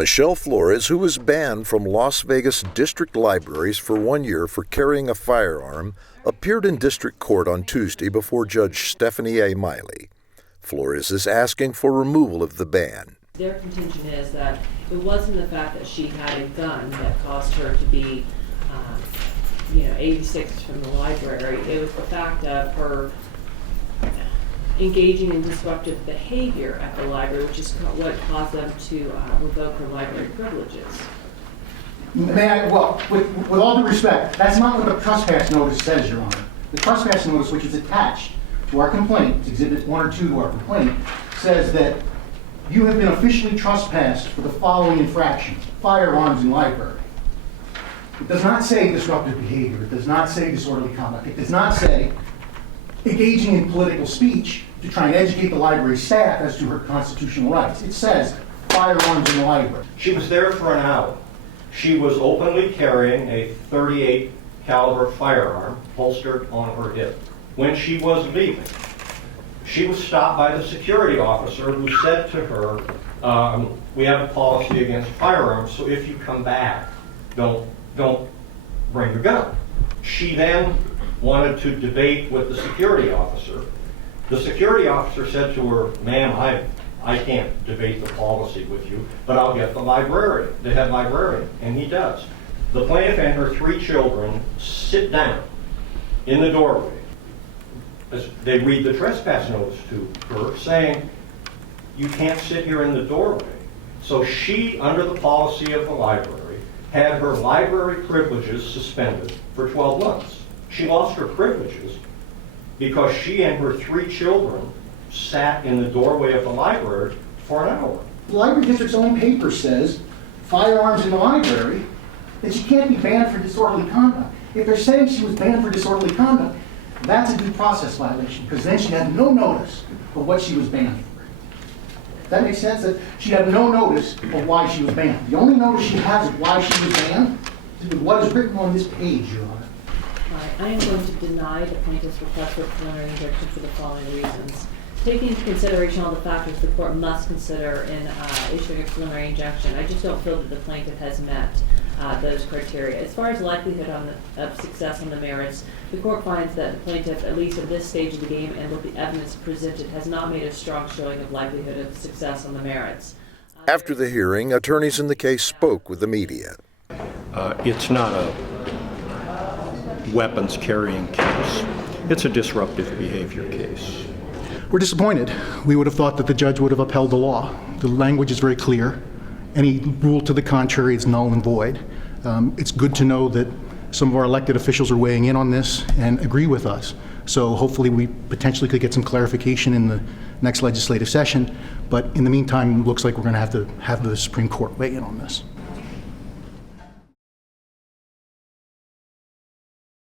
Michelle Flores, who was banned from Las Vegas district libraries for 1 year for carrying a firearm, appeared in district court on Tuesday before Judge Stefany A. Miley. Flores is asking for removal of the ban. Their contention is that it wasn't the fact that she had a gun that caused her to be 86 from the library. It was the fact of her engaging in disruptive behavior at the library, which is what caused them to revoke her library privileges. May I, well, with all due respect, that's not what the trespass notice says, Your Honor. The trespass notice, which is attached to our complaint, Exhibit 1 or 2 to our complaint, says that you have been officially trespassed for the following infractions: firearms in library. It does not say disruptive behavior. It does not say disorderly conduct. It does not say engaging in political speech to try and educate the library staff as to her constitutional rights. It says firearms in the library. She was there for an hour. She was openly carrying a .38 caliber firearm holstered on her hip. When she was leaving, she was stopped by the security officer who said to her, we have a policy against firearms, so if you come back, don't bring your gun. She then wanted to debate with the security officer. The security officer said to her, ma'am, I can't debate the policy with you, but I'll get the librarian, the head librarian, and he does. The plaintiff and her 3 children sit down in the doorway. They read the trespass notice to her saying, you can't sit here in the doorway. So she, under the policy of the library, had her library privileges suspended for 12 months. She lost her privileges because she and her 3 children sat in the doorway of the library for an hour. The library district's own paper says firearms in the library, that she can't be banned for disorderly conduct. If they're saying she was banned for disorderly conduct, that's a due process violation, because then she had no notice of what she was banned for. That makes sense? That she had no notice of why she was banned. The only notice she has of why she was banned is what is written on this page, Your Honor. All right, I am going to deny the plaintiff's request for preliminary injunction for the following reasons. Taking into consideration all the factors the court must consider in issuing a preliminary injunction, I just don't feel that the plaintiff has met those criteria. As far as likelihood of success on the merits, the court finds that the plaintiff, at least at this stage of the game and with the evidence presented, has not made a strong showing of likelihood of success on the merits. After the hearing, attorneys in the case spoke with the media. It's not a weapons carrying case. It's a disruptive behavior case. We're disappointed. We would have thought that the judge would have upheld the law. The language is very clear. Any rule to the contrary is null and void. It's good to know that some of our elected officials are weighing in on this and agree with us. So hopefully we potentially could get some clarification in the next legislative session. But in the meantime, it looks like we're going to have the Supreme Court weigh in on this.